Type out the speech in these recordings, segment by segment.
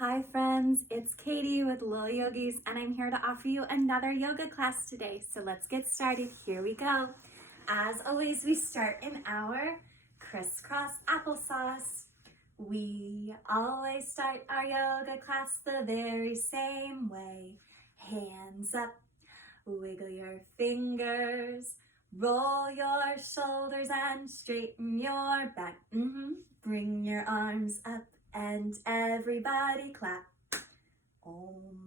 Hi friends, it's Katie with Little Yogis and I'm here to offer you another yoga class today. So let's get started. Here we go. As always, we start in our crisscross applesauce. We always start our yoga class the very same way. Hands up, wiggle your fingers, roll your shoulders and straighten your back. Bring your arms up and everybody clap. Om.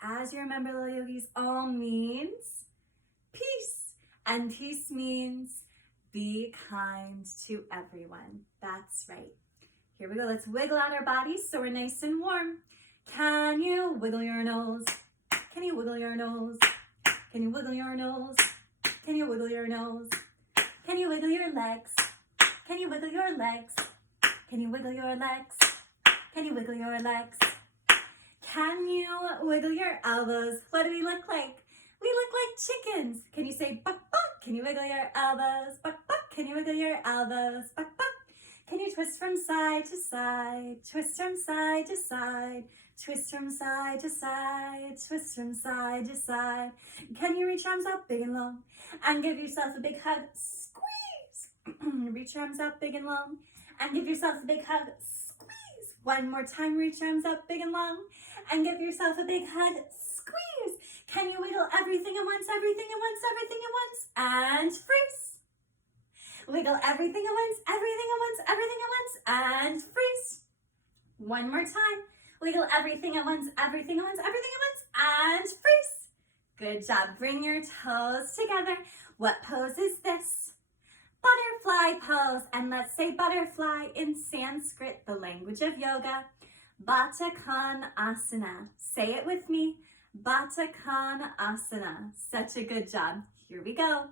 As you remember, little yogis, Om means peace, and peace means be kind to everyone. That's right. Here we go. Let's wiggle out our bodies so we're nice and warm. Can you wiggle your nose? Can you wiggle your nose? Can you wiggle your nose? Can you wiggle your nose? Can you wiggle your legs? Can you wiggle your legs? Can you wiggle your legs? Can you wiggle your legs? Can you wiggle your elbows? What do we look like? We look like chickens. Can you say buck buck? Can you wiggle your elbows? Buck buck. Can you wiggle your elbows? Buck buck. Can you twist from side to side? Twist from side to side. Twist from side to side. Twist from side to side. Can you reach arms out big and long and give yourself a big hug? Reach your arms out big and long and give yourself a big hug. Squeeze. One more time, reach your arms out big and long and give yourself a big hug. Squeeze. Can you wiggle everything at once, everything at once, everything at once, and freeze. Wiggle everything at once, everything at once, everything at once, and freeze. One more time. Wiggle everything at once, everything at once, everything at once, and freeze. Good job. Bring your toes together. What pose is this? Butterfly pose. And let's say butterfly in Sanskrit, the language of yoga. Baddha Konasana. Say it with me. Baddha Konasana. Such a good job. Here we go.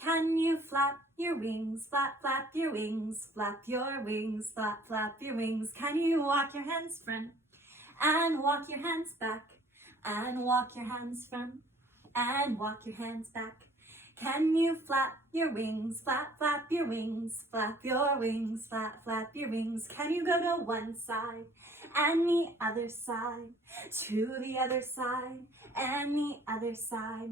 Can you flap your wings? Flap, flap your wings. Flap your wings. Flap, flap your wings. Can you walk your hands front and walk your hands back and walk your hands front and walk your hands back? Can you flap your wings? Flap, flap your wings. Flap your wings. Flap, flap your wings. Can you go to one side and the other side, to the other side and the other side?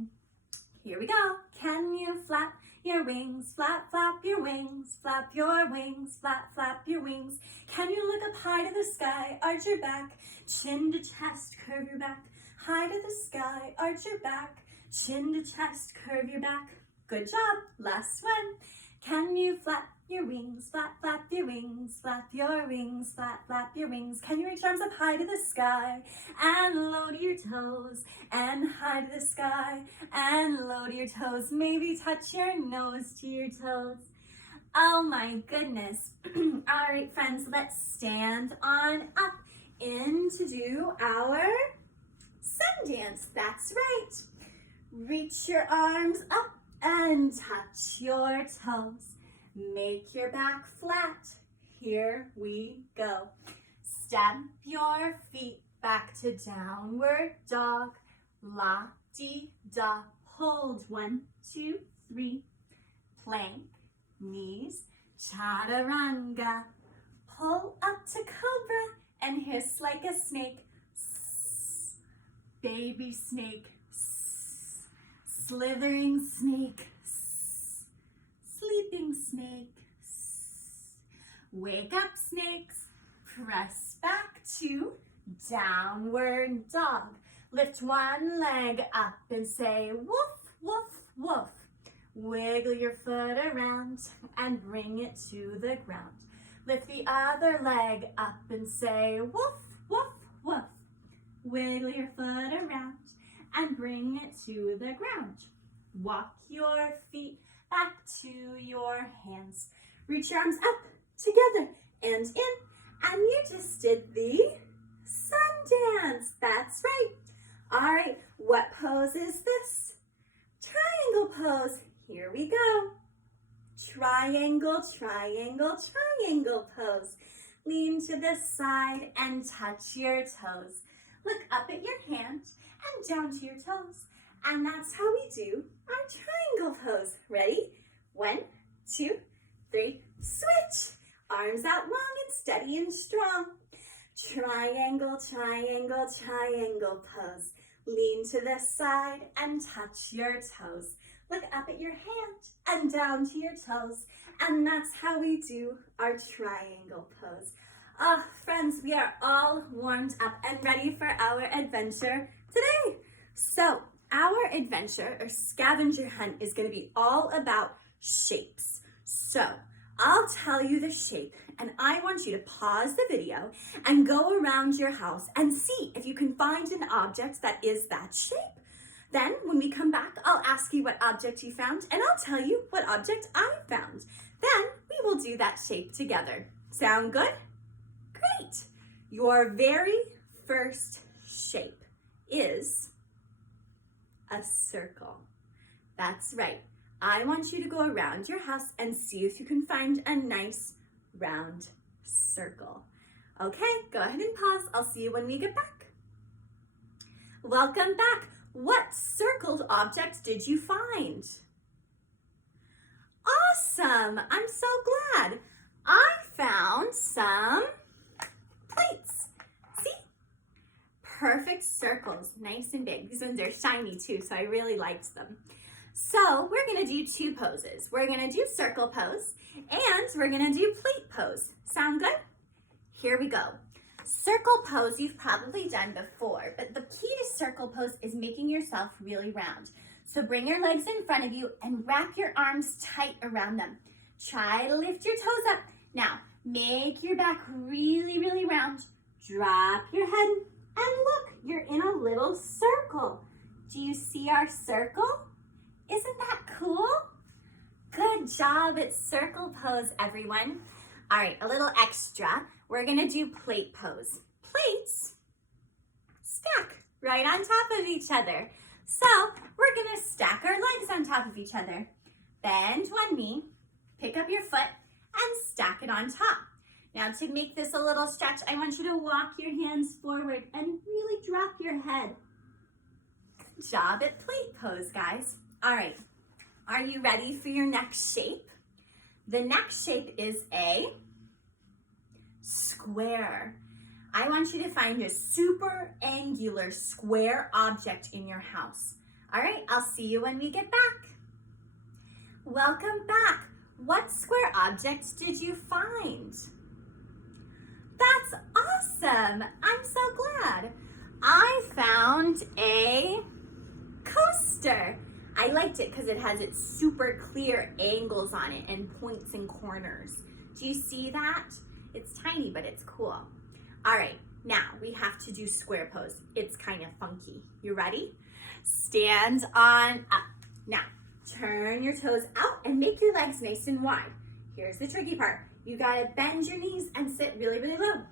Here we go. Can you flap your wings? Flap, flap your wings. Flap your wings. Flap, flap your wings. Can you look up high to the sky? Arch your back. Chin to chest. Curve your back. High to the sky. Arch your back. Chin to chest. Curve your back. Good job. Last one. Can you flap your wings? Flap, flap your wings. Flap your wings. Flap, flap your wings. Can you reach arms up high to the sky and low to your toes and high to the sky and low to your toes? Maybe touch your nose to your toes. Oh my goodness. All right, friends, let's stand on up in to do our sun dance. That's right. Reach your arms up and touch your toes. Make your back flat. Here we go. Step your feet back to downward dog. La-di-da. Hold 1, 2, 3. Plank. Knees. Chaturanga. Pull up to cobra and hiss like a snake. Baby snake. Slithering snake. Sleeping snake. Wake up snakes. Press back to downward dog. Lift one leg up and say woof, woof, woof. Wiggle your foot around and bring it to the ground. Lift the other leg up and say woof, woof, woof. Wiggle your foot around and bring it to the ground. Walk your feet back to your hands. Reach your arms up, together, and in. And you just did the sun dance. That's right. All right, what pose is this? Triangle pose. Here we go. Triangle, triangle, triangle pose. Lean to the side and touch your toes. Look up at your hand and down to your toes. And that's how we do our triangle pose. Ready? 1, 2, 3, switch. Arms out long and steady and strong. Triangle, triangle, triangle pose. Lean to the side and touch your toes. Look up at your hand and down to your toes. And that's how we do our triangle pose. Oh, friends, we are all warmed up and ready for our adventure today. So our adventure or scavenger hunt is going to be all about shapes. So I'll tell you the shape and I want you to pause the video and go around your house and see if you can find an object that is that shape. Then when we come back, I'll ask you what object you found and I'll tell you what object I found. Then we will do that shape together. Sound good? Great. Your very first shape is a circle. That's right. I want you to go around your house and see if you can find a nice round circle. Okay, go ahead and pause. I'll see you when we get back. Welcome back. What circled object did you find? Awesome. I'm so glad. I found some plates. See? Perfect circles, nice and big. These ones are shiny too, so I really liked them. So we're gonna do two poses. We're gonna do circle pose and we're gonna do plate pose. Sound good? Here we go. Circle pose you've probably done before, but the key to circle pose is making yourself really round. So bring your legs in front of you and wrap your arms tight around them. Try to lift your toes up. Now, make your back really, really round. Drop your head and look, you're in a little circle. Do you see our circle? Isn't that cool? Good job, it's circle pose, everyone. All right, a little extra. We're gonna do plate pose. Plates stack right on top of each other. So we're gonna stack our legs on top of each other. Bend one knee, pick up your foot, and stack it on top. Now to make this a little stretch, I want you to walk your hands forward and really drop your head. Good job at plate pose, guys. All right, are you ready for your next shape? The next shape is a square. I want you to find a super angular square object in your house. All right, I'll see you when we get back. Welcome back. What square object did you find? That's awesome. I'm so glad. I found a coaster. I liked it because it has its super clear angles on it and points and corners. Do you see that? It's tiny, but it's cool. All right, now we have to do square pose. It's kind of funky. You ready? Stand on up. Now, turn your toes out and make your legs nice and wide. Here's the tricky part. You gotta bend your knees and sit really, really low.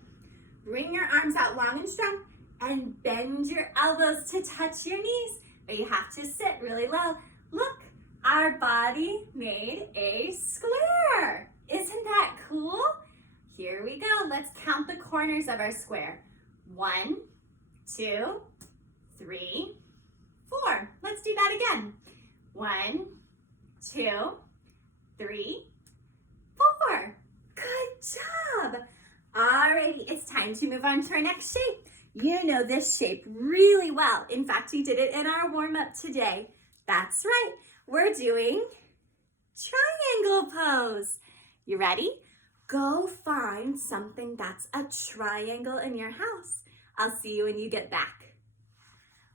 Bring your arms out long and strong and bend your elbows to touch your knees. But you have to sit really low. Look, our body made a square. Isn't that cool? Here we go. Let's count the corners of our square. 1, 2, 3, 4. Let's do that again. 1, 2, 3, 4. Good job. Alrighty, it's time to move on to our next shape. You know this shape really well. In fact, we did it in our warm-up today. That's right. We're doing triangle pose. You ready? Go find something that's a triangle in your house. I'll see you when you get back.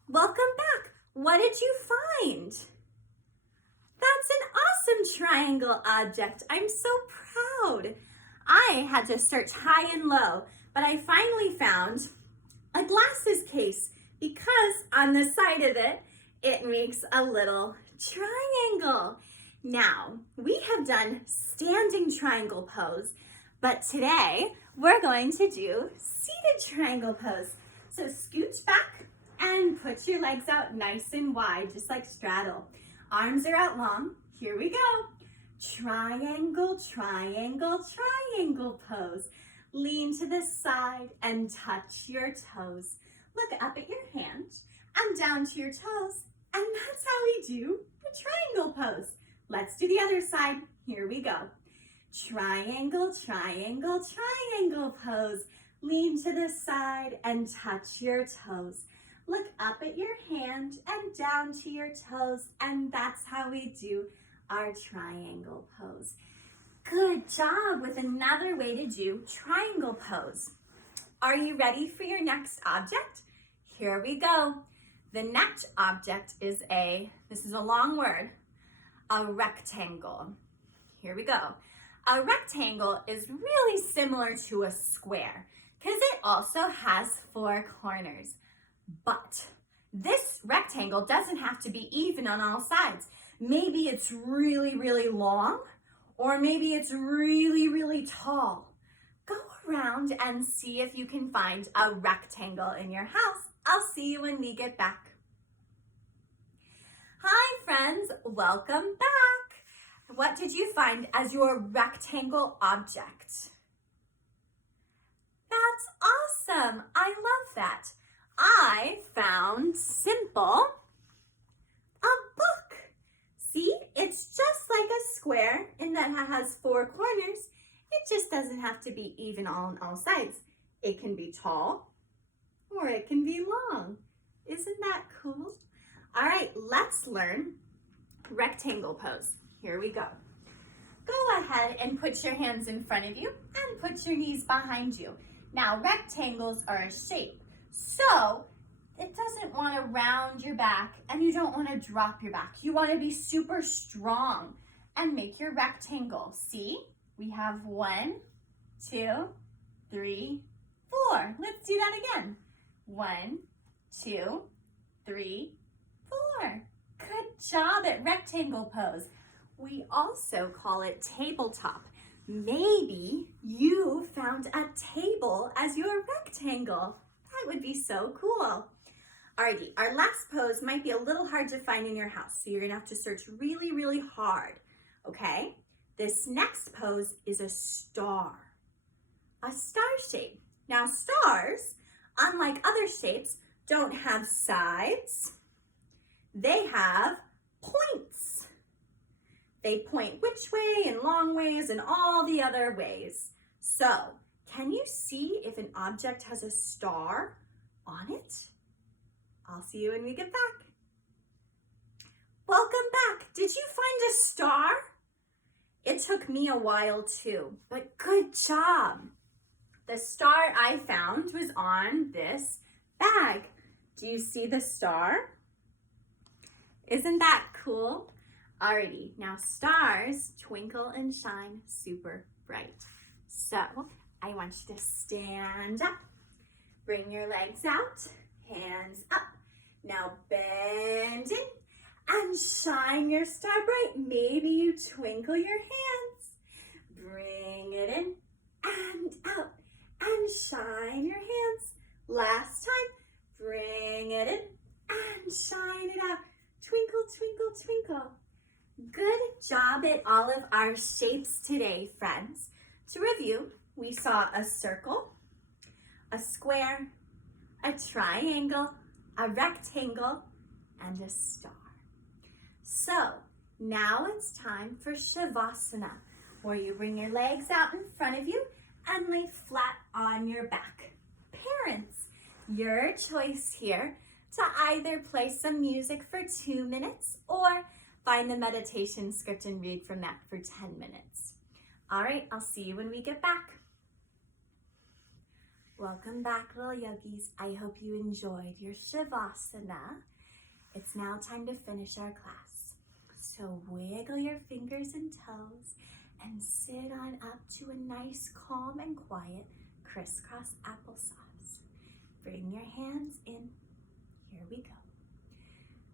Welcome back. What did you find? That's an awesome triangle object. I'm so proud. I had to search high and low, but I finally found a glasses case because on the side of it, it makes a little triangle. Now, we have done standing triangle pose, but today we're going to do seated triangle pose. So scooch back and put your legs out nice and wide, just like straddle. Arms are out long. Here we go. Triangle, triangle, triangle pose. Lean to the side and touch your toes. Look up at your hand and down to your toes. And that's how we do the triangle pose. Let's do the other side. Here we go. Triangle, triangle, triangle pose. Lean to the side and touch your toes. Look up at your hand and down to your toes, and that's how we do our triangle pose. Good job with another way to do triangle pose. Are you ready for your next object? Here we go. The next object is this is a long word, a rectangle. Here we go. A rectangle is really similar to a square because it also has 4 corners. But this rectangle doesn't have to be even on all sides. Maybe it's really, really long, or maybe it's really, really tall. Go around and see if you can find a rectangle in your house. I'll see you when we get back. Hi friends, welcome back. What did you find as your rectangle object? That's awesome. I love that. I found simple, a book. See, it's just like a square in that it has 4 corners. It just doesn't have to be even on all sides. It can be tall or it can be long. Isn't that cool? All right, let's learn rectangle pose. Here we go. Go ahead and put your hands in front of you and put your knees behind you. Now, rectangles are a shape, so it doesn't want to round your back and you don't want to drop your back. You want to be super strong and make your rectangle. See, we have 1, 2, 3, 4. Let's do that again. 1, 2, 3, 4. Good job at rectangle pose. We also call it tabletop. Maybe you found a table as your rectangle. That would be so cool. Alrighty, our last pose might be a little hard to find in your house, so you're gonna have to search really, really hard, okay? This next pose is a star shape. Now stars, unlike other shapes, don't have sides. They have points. They point which way and long ways and all the other ways. So, can you see if an object has a star on it? I'll see you when we get back. Welcome back. Did you find a star? It took me a while too, but good job. The star I found was on this bag. Do you see the star? Isn't that cool? Alrighty, now stars twinkle and shine super bright. So I want you to stand up, bring your legs out, hands up. Now bend in and shine your star bright. Maybe you twinkle your hands. Bring it in and out and shine your hands. Last time, bring it in and shine it out. Twinkle, twinkle, twinkle. Good job at all of our shapes today, friends. To review, we saw a circle, a square, a triangle, a rectangle, and a star. So now it's time for Shavasana, where you bring your legs out in front of you and lay flat on your back. Parents, your choice here to either play some music for 2 minutes or find the meditation script and read from that for 10 minutes. All right, I'll see you when we get back. Welcome back, little yogis. I hope you enjoyed your Shavasana. It's now time to finish our class. So wiggle your fingers and toes and sit on up to a nice, calm and quiet crisscross applesauce. Bring your hands in. Here we go.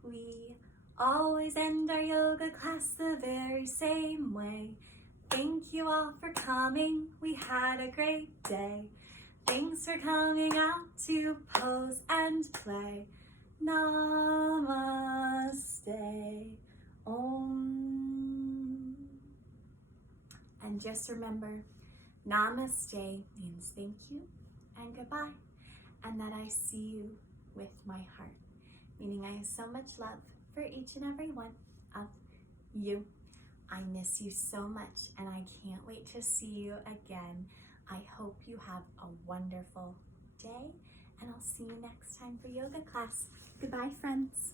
We always end our yoga class the very same way. Thank you all for coming. We had a great day. Thanks for coming out to pose and play. Namaste. Om. And just remember, namaste means thank you and goodbye, and that I see you with my heart, meaning I have so much love for each and every one of you. I miss you so much, and I can't wait to see you again. I hope you have a wonderful day, and I'll see you next time for yoga class. Goodbye, friends.